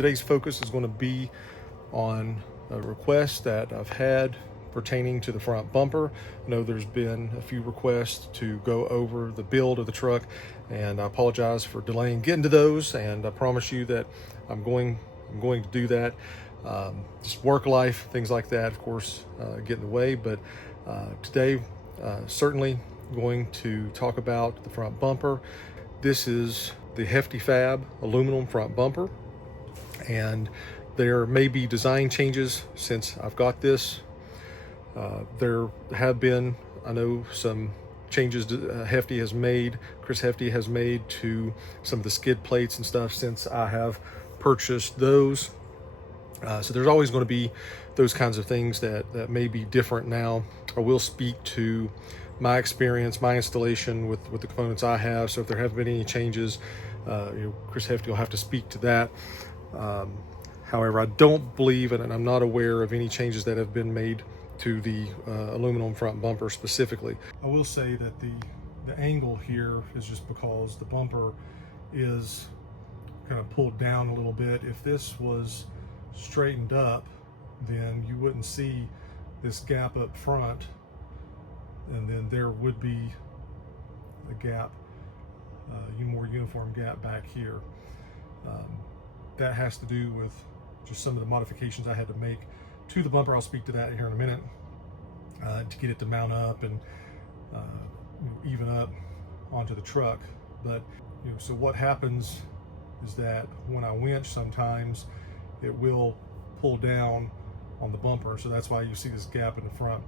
Today's focus is going to be on a request that I've had pertaining to the front bumper. I know there's been a few requests to go over the build of the truck, and I apologize for delaying getting to those, and I promise you that I'm going to do that. Just work life, things like that, of course, get in the way, but today certainly going to talk about the front bumper. This is the HeftyFab Aluminum front bumper, and there may be design changes since I've got this. There have been, I know, some changes Hefty has made, Chris Hefty has made to some of the skid plates and stuff since I have purchased those. So there's always going to be those kinds of things that may be different now. I will speak to my experience, my installation with the components I have. So if there have been any changes, Chris Hefty will have to speak to that. However, I don't believe, and I'm not aware of any changes that have been made to the aluminum front bumper specifically. I will say that the angle here is just because the bumper is kind of pulled down a little bit. If this was straightened up, then you wouldn't see this gap up front, and then there would be a gap, more uniform gap back here. That has to do with just some of the modifications I had to make to the bumper. I'll speak to that here in a minute, to get it to mount up and even up onto the truck. But so what happens is that when I winch, sometimes it will pull down on the bumper, so that's why you see this gap in the front.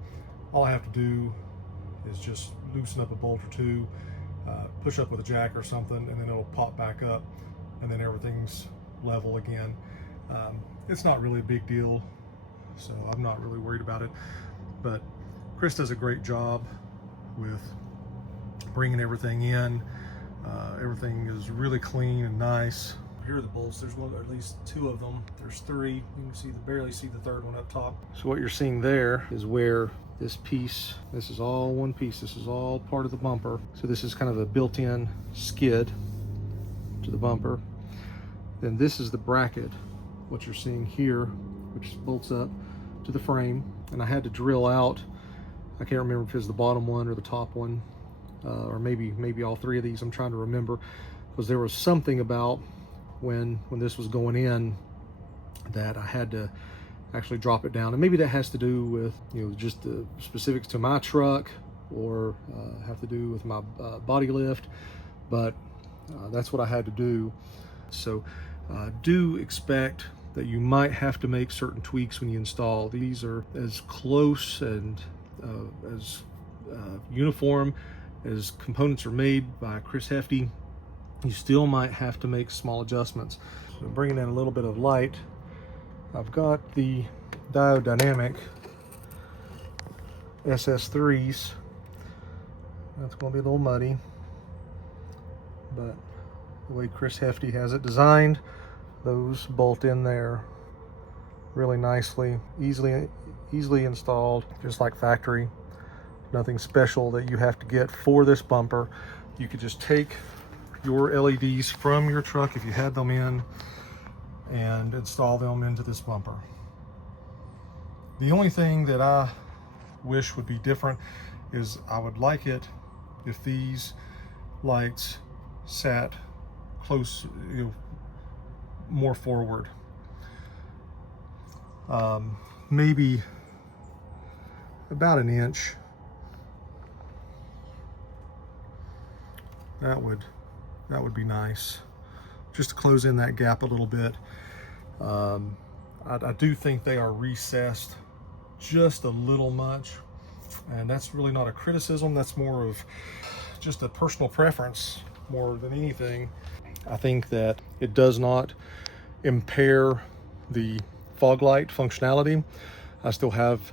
All I have to do is just loosen up a bolt or two, push up with a jack or something, and then it'll pop back up, and then everything's level again. It's not really a big deal, so I'm not really worried about it. But Chris does a great job with bringing everything in. Everything is really clean and nice. Here are the bolts. There's one, at least two of them. There's three. You can see, barely see the third one up top. So what you're seeing there is where this piece, this is all one piece. This is all part of the bumper. So this is kind of a built-in skid to the bumper. Then this is the bracket, what you're seeing here, which bolts up to the frame. And I had to drill out, I can't remember if it's the bottom one or the top one, or maybe all three of these. I'm trying to remember, because there was something about when this was going in that I had to actually drop it down, and maybe that has to do with just the specifics to my truck, or have to do with my body lift, but that's what I had to do. So do expect that you might have to make certain tweaks when you install. These are as close and as uniform as components are made by Chris Hefty. You still might have to make small adjustments. So bringing in a little bit of light, I've got the Diode Dynamic SS3s. That's going to be a little muddy, but the way Chris Hefty has it designed, those bolt in there really nicely, easily installed, just like factory. Nothing special that you have to get for this bumper. You could just take your LEDs from your truck, if you had them in, and install them into this bumper. The only thing that I wish would be different is I would like it if these lights sat close, more forward. Maybe about an inch. That would be nice, just to close in that gap a little bit. I do think they are recessed just a little much, and that's really not a criticism. That's more of just a personal preference more than anything. I think that it does not impair the fog light functionality. I still have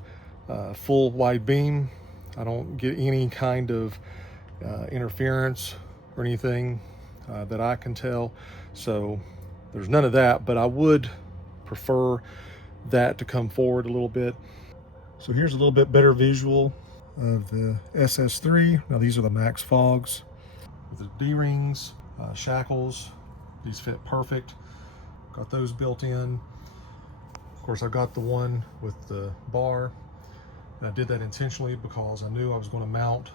full wide beam. I don't get any kind of interference or anything that I can tell, so there's none of that, but I would prefer that to come forward a little bit. So here's a little bit better visual of the SS3. Now these are the max fogs with the D-rings, shackles. These fit perfect. got those built in. Of course, I got the one with the bar, and I did that intentionally because I knew I was going to mount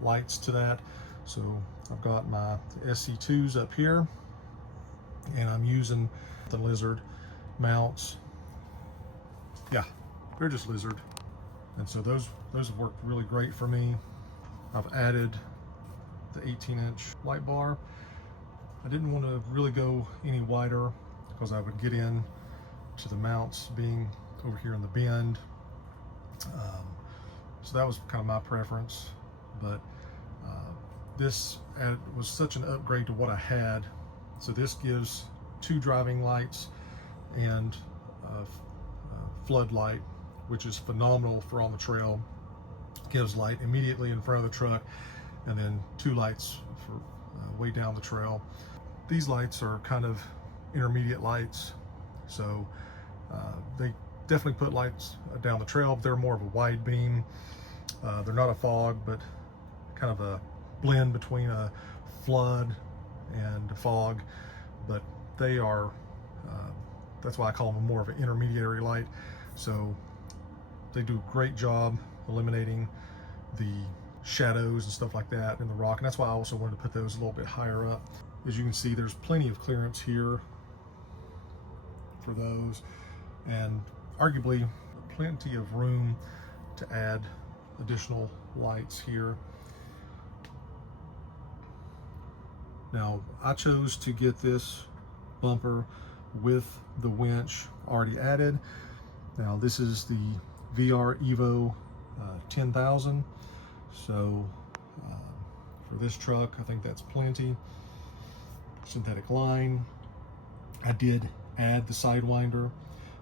lights to that. So I've got my SC2s up here, and I'm using the Lizard mounts. Yeah, they're just Lizard, and so those have worked really great for me. I've added the 18-inch light bar. I didn't want to really go any wider because I would get in to the mounts being over here in the bend. So that was kind of my preference, but this was such an upgrade to what I had. So this gives 2 driving lights and floodlight, which is phenomenal for on the trail. Gives light immediately in front of the truck, and then 2 lights for way down the trail. These lights are kind of intermediate lights, so they definitely put lights down the trail. They're more of a wide beam. They're not a fog, but kind of a blend between a flood and a fog, but they are, that's why I call them more of an intermediary light. So they do a great job eliminating the shadows and stuff like that in the rock, and that's why I also wanted to put those a little bit higher up. As you can see, there's plenty of clearance here for those, and arguably plenty of room to add additional lights here. Now, I chose to get this bumper with the winch already added. Now, this is the VR Evo 10,000, so for this truck, I think that's plenty. Synthetic line. I did add the Sidewinder.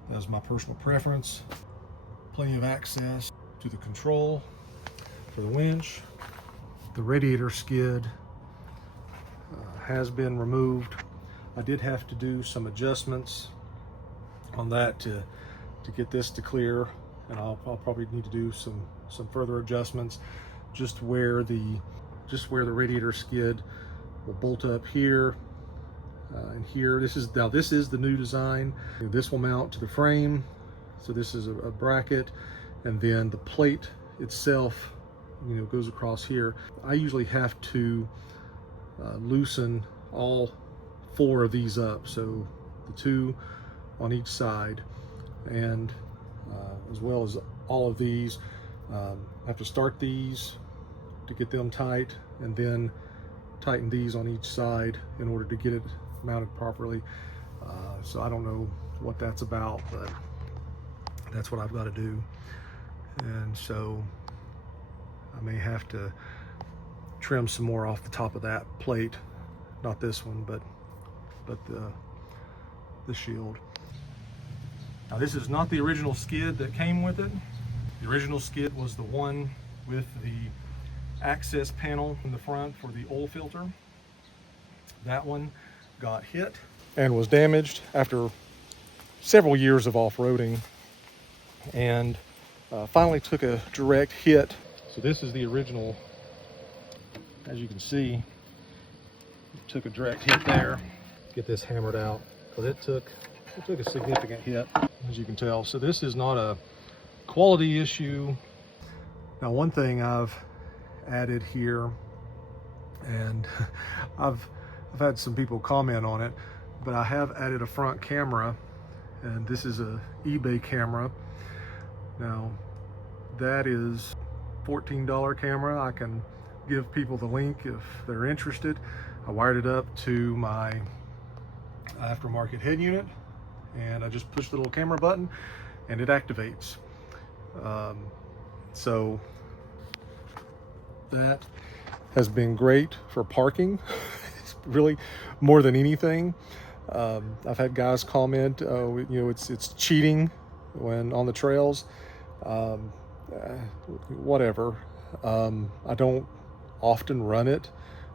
That was my personal preference. Plenty of access to the control for the winch. The radiator skid has been removed. I did have to do some adjustments on that to get this to clear, and I'll probably need to do some further adjustments just where the radiator skid will bolt up here and here. This is the new design. This will mount to the frame, so this is a bracket, and then the plate itself, goes across here. I usually have to loosen all 4 of these up, so the 2 on each side, and as well as all of these. I have to start these to get them tight, and then tighten these on each side in order to get it mounted properly. So I don't know what that's about, but that's what I've got to do. And so I may have to trim some more off the top of that plate, not this one, but the shield. Now, this is not the original skid that came with it. The original skid was the one with the access panel in the front for the oil filter. That one got hit and was damaged after several years of off-roading, and finally took a direct hit. So this is the original. As you can see, it took a direct hit there. Get this hammered out, because it took a significant hit, as you can tell. So this is not a quality issue. Now, one thing I've added here, and I've had some people comment on it, but I have added a front camera, and this is a eBay camera. Now, that is $14 camera. I can give people the link if they're interested. I wired it up to my aftermarket head unit, and I just push the little camera button and it activates. So that has been great for parking. It's really more than anything. I've had guys comment, it's cheating when on the trails. Whatever. I don't often run it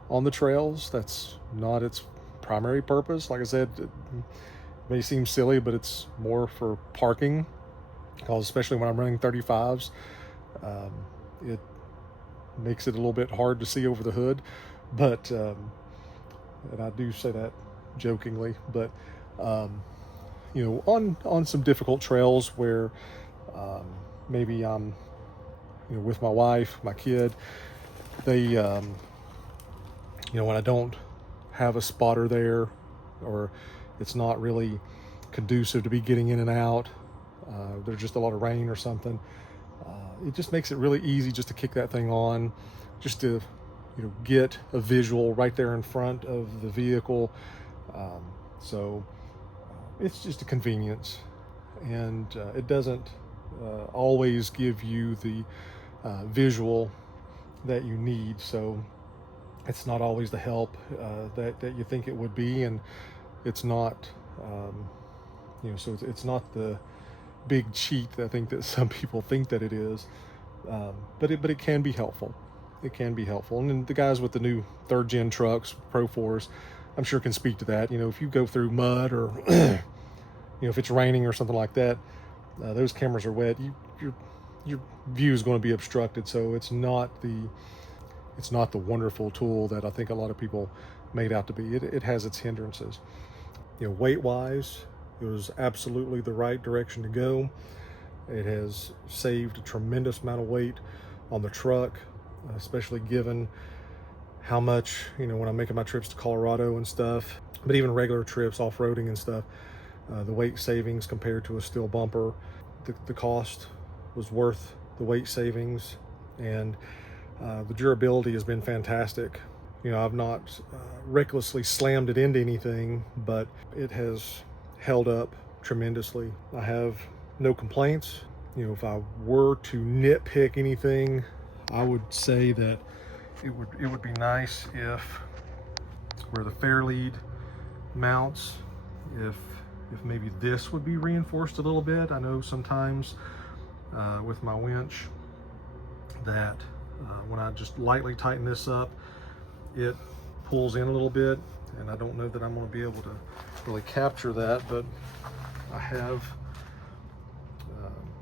on the trails. That's not its primary purpose. Like I said, it may seem silly, but it's more for parking, because especially when I'm running 35s, it makes it a little bit hard to see over the hood. But and I do say that jokingly, but you know, on some difficult trails where maybe I'm, you know, with my wife, my kid, they, you know, when I don't have a spotter there, or it's not really conducive to be getting in and out, there's just a lot of rain or something, it just makes it really easy just to kick that thing on, just to, you know, get a visual right there in front of the vehicle. So it's just a convenience, and it doesn't always give you the visual that you need. So it's not always the help that you think it would be, and it's not, you know, so it's not the big cheat I think that some people think that it is, but it can be helpful. It can be helpful. And then the guys with the new 3rd gen trucks, Pro 4s, I'm sure can speak to that. You know, if you go through mud, or you know, if it's raining or something like that, those cameras are wet, your view is going to be obstructed. So it's not the wonderful tool that I think a lot of people made out to be. It has its hindrances. You know, weight wise, it was absolutely the right direction to go. It has saved a tremendous amount of weight on the truck, especially given how much, you know, when I'm making my trips to Colorado and stuff, but even regular trips off-roading and stuff, the weight savings compared to a steel bumper, the cost was worth the weight savings, and the durability has been fantastic. You know, I've not recklessly slammed it into anything, but it has held up tremendously. I have no complaints. You know, if I were to nitpick anything, I would say that it would be nice if where the fairlead mounts, if maybe this would be reinforced a little bit. I know sometimes with my winch that when I just lightly tighten this up, it pulls in a little bit, and I don't know that I'm going to be able to really capture that, but I have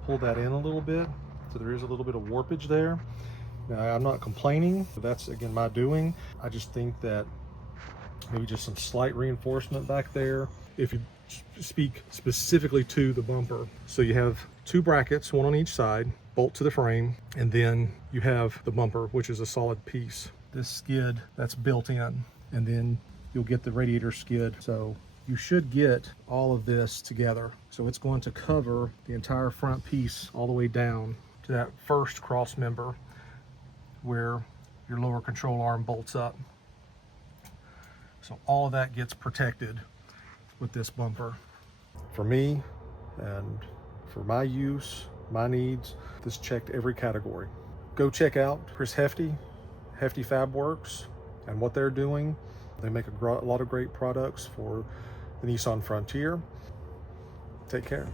pulled that in a little bit, so there is a little bit of warpage there. Now, I'm not complaining, but that's again my doing. I just think that maybe just some slight reinforcement back there. If you speak specifically to the bumper, so you have 2 brackets, one on each side, bolt to the frame, and then you have the bumper, which is a solid piece. This skid that's built in, and then you'll get the radiator skid. So you should get all of this together. So it's going to cover the entire front piece all the way down to that first cross member where your lower control arm bolts up. So all of that gets protected with this bumper. For me, and for my use, my needs, this checked every category. Go check out Chris Hefty Fabworks, and what they're doing. They make a lot of great products for the Nissan Frontier. Take care.